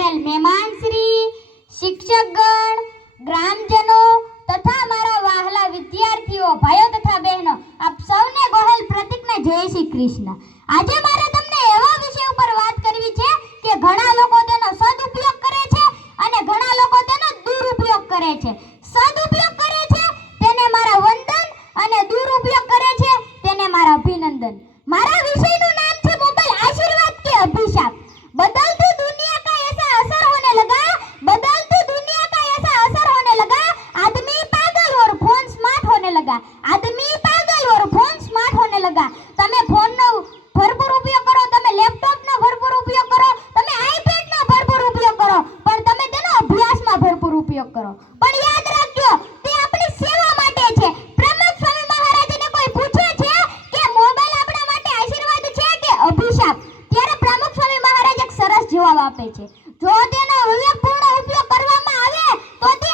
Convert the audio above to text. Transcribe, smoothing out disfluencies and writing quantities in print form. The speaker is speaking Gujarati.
પધારેલ મહેમાનશ્રી, શિક્ષકગણ, ગ્રામજનો તથા મારા વહાલા વિદ્યાર્થીઓ, ભાઈઓ તથા બહેનો, આપ સૌને ગોહેલ પ્રતિકના જય શ્રી કૃષ્ણ. આજે મારે તમને એવા વિષય ઉપર વાત કરવી છે કે ઘણા લોકો તેનો સદુપયોગ કરે છે અને ઘણા લોકો તેનો દુરુપયોગ કરે છે. સદુપયોગ કરે છે તેને મારા વંદન અને દુરુપયોગ કરે છે તેને મારા અભિનંદન. મારા વિષયનું નામ છે મોબાઈલ आशीर्वाद के अभिशाप. बदलती दुनिया का ऐसा असर होने लगा, बदलती दुनिया का ऐसा असर होने लगा, आदमी पागल और फोन स्मार्ट होने लगा, आदमी पागल और फोन स्मार्ट होने लगा. તમે ફોનનો ભરપૂર ઉપયોગ કરો, તમે લેપટોપનો ભરપૂર ઉપયોગ કરો, તમે આઈપેડનો ભરપૂર ઉપયોગ કરો, પણ તમે તેનો અભ્યાસમાં ભરપૂર ઉપયોગ કરો. પણ યાદ રાખજો, તે આપણી સેવા માટે છે. પ્રમુખ સ્વામી મહારાજને કોઈ પૂછે છે કે મોબાઈલ આપણા માટે આશીર્વાદ છે કે અભિશાપ, ત્યારે પ્રમુખ સ્વામી મહારાજ એક સરસ જવાબ આપે છે. જો તેનો વિવેકપૂર્ણ ઉપયોગ કરવામાં આવે તો તે